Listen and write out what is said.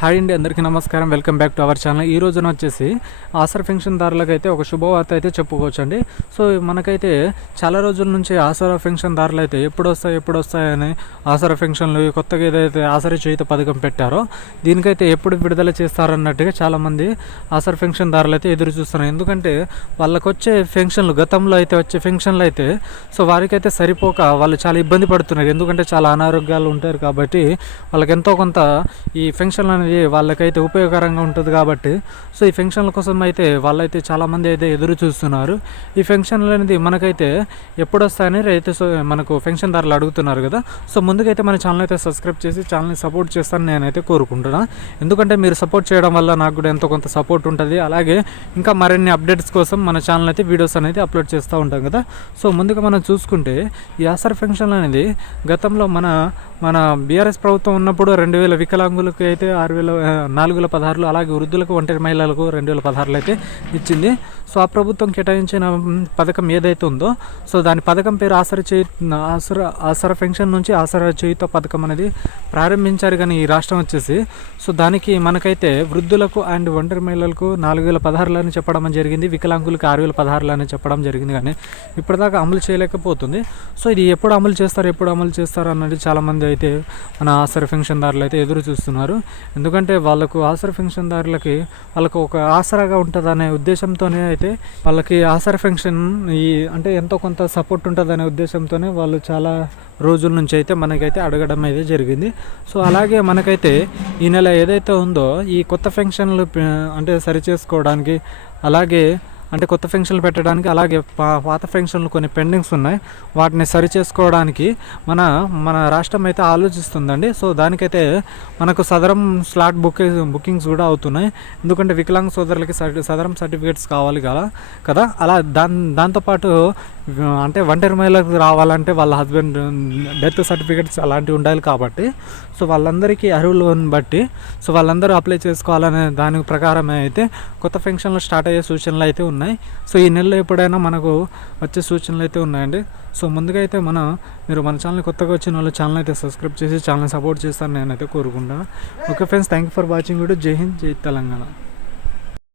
Hi అండి, అందరికీ నమస్కారం. Welcome back to our channel. ఈ రోజున వచ్చేసి ఆసరా పెన్షన్దారులకు అయితే ఒక శుభవార్త అయితే చెప్పుకోవచ్చు అండి. సో మనకైతే చాలా రోజుల నుంచి ఆసరా పెన్షన్దారులు అయితే ఎప్పుడు వస్తాయని ఆసరా పెన్షన్లు కొత్తగా ఏదైతే ఆసరా చేయుత పథకం పెట్టారో దీనికైతే ఎప్పుడు విడుదల చేస్తారన్నట్టుగా చాలామంది ఆసరా పెన్షన్దారులు అయితే ఎదురు చూస్తున్నారు. ఎందుకంటే వాళ్ళకు వచ్చే పెన్షన్లు గతంలో అయితే వచ్చే పెన్షన్లు అయితే సో వారికైతే సరిపోక వాళ్ళు చాలా ఇబ్బంది పడుతున్నారు. ఎందుకంటే చాలా అనారోగ్యాలు ఉంటారు కాబట్టి వాళ్ళకి ఎంతో కొంత ఈ పెన్షన్లు అనేది వాళ్ళకైతే ఉపయోగకరంగా ఉంటుంది కాబట్టి సో ఈ పెన్షన్ల కోసం అయితే వాళ్ళైతే చాలామంది అయితే ఎదురు చూస్తున్నారు. ఈ పెన్షన్లు అనేది మనకైతే ఎప్పుడు వస్తాయని అయితే సో మనకు పెన్షన్దారులు అడుగుతున్నారు కదా. సో ముందుకైతే మన ఛానల్ అయితే సబ్స్క్రైబ్ చేసి ఛానల్ని సపోర్ట్ చేస్తానని నేనైతే కోరుకుంటున్నాను. ఎందుకంటే మీరు సపోర్ట్ చేయడం వల్ల నాకు కూడా ఎంతో కొంత సపోర్ట్ ఉంటుంది. అలాగే ఇంకా మరిన్ని అప్డేట్స్ కోసం మన ఛానల్ అయితే వీడియోస్ అనేది అప్లోడ్ చేస్తూ ఉంటాం కదా. సో ముందుగా మనం చూసుకుంటే ఈ ఆసరా పెన్షన్లు అనేది గతంలో మన బీఆర్ఎస్ ప్రభుత్వం ఉన్నప్పుడు 2000 వికలాంగులకు అయితే 4,416 అలాగే వృద్ధులకు ఒంటరి మహిళలకు 2,016 అయితే ఇచ్చింది. సో ఆ ప్రభుత్వం కేటాయించిన పథకం ఏదైతే ఉందో సో దాని పథకం పేరు ఆసరా పెన్షన్ నుంచి ఆసరా చేయుత పథకం అనేది ప్రారంభించారు. కానీ ఈ రాష్ట్రం వచ్చేసి సో దానికి మనకైతే వృద్ధులకు అండ్ ఒంటరి మహిళలకు 4,016 అని చెప్పడం జరిగింది, వికలాంగులకు 6,016 అని చెప్పడం జరిగింది. కానీ ఇప్పటిదాకా అమలు చేయలేకపోతుంది. సో ఇది ఎప్పుడు అమలు చేస్తారు అన్నది చాలామంది అయితే మన ఆసరా పెన్షన్దారులు అయితే ఎదురు చూస్తున్నారు. ఎందుకంటే వాళ్ళకు ఆసరా పెన్షన్దారులకి వాళ్ళకు ఒక ఆసరాగా ఉంటుందనే ఉద్దేశంతోనే అయితే వాళ్ళకి ఆసరా పెన్షన్ అంటే ఎంతో కొంత సపోర్ట్ ఉంటుందనే ఉద్దేశంతోనే వాళ్ళు చాలా రోజుల నుంచి అయితే మనకైతే అడగడం అయితే జరిగింది. సో అలాగే మనకైతే ఈ నెల ఏదైతే ఉందో ఈ కొత్త పెన్షన్లు అంటే సరి చేసుకోవడానికి అలాగే అంటే కొత్త పెన్షన్లు పెట్టడానికి అలాగే పాత పెన్షన్లు కొన్ని పెండింగ్స్ ఉన్నాయి, వాటిని సరి చేసుకోవడానికి మన రాష్ట్రం అయితే ఆలోచిస్తుందండి. సో దానికైతే మనకు సదరం స్లాట్ బుకింగ్స్ కూడా అవుతున్నాయి. ఎందుకంటే వికలాంగ సోదరులకి సదరం సర్టిఫికేట్స్ కావాలి కదా. అలా దాంతోపాటు అంటే ఒంటరి మహిళలకు రావాలంటే వాళ్ళ హస్బెండ్ డెత్ సర్టిఫికేట్స్ అలాంటివి ఉండాలి కాబట్టి సో వాళ్ళందరికీ అర్హులను బట్టి సో వాళ్ళందరూ అప్లై చేసుకోవాలనే దాని ప్రకారమే అయితే కొత్త పెన్షన్లు స్టార్ట్ అయ్యే సూచనలు అయితే ఉన్నాయి. సో ఈ నెలలో ఎప్పుడైనా మనకు వచ్చే సూచనలు అయితే ఉన్నాయండి. సో ముందుగా అయితే మీరు మన ఛానల్ కొత్తగా వచ్చిన వాళ్ళు ఛానల్ అయితే సబ్స్క్రైబ్ చేసి ఛానల్ సపోర్ట్ చేస్తారని నేనైతే కోరుకుంటాను. Okay friends, thank you for watching video. జై హింద్, జై తెలంగాణ.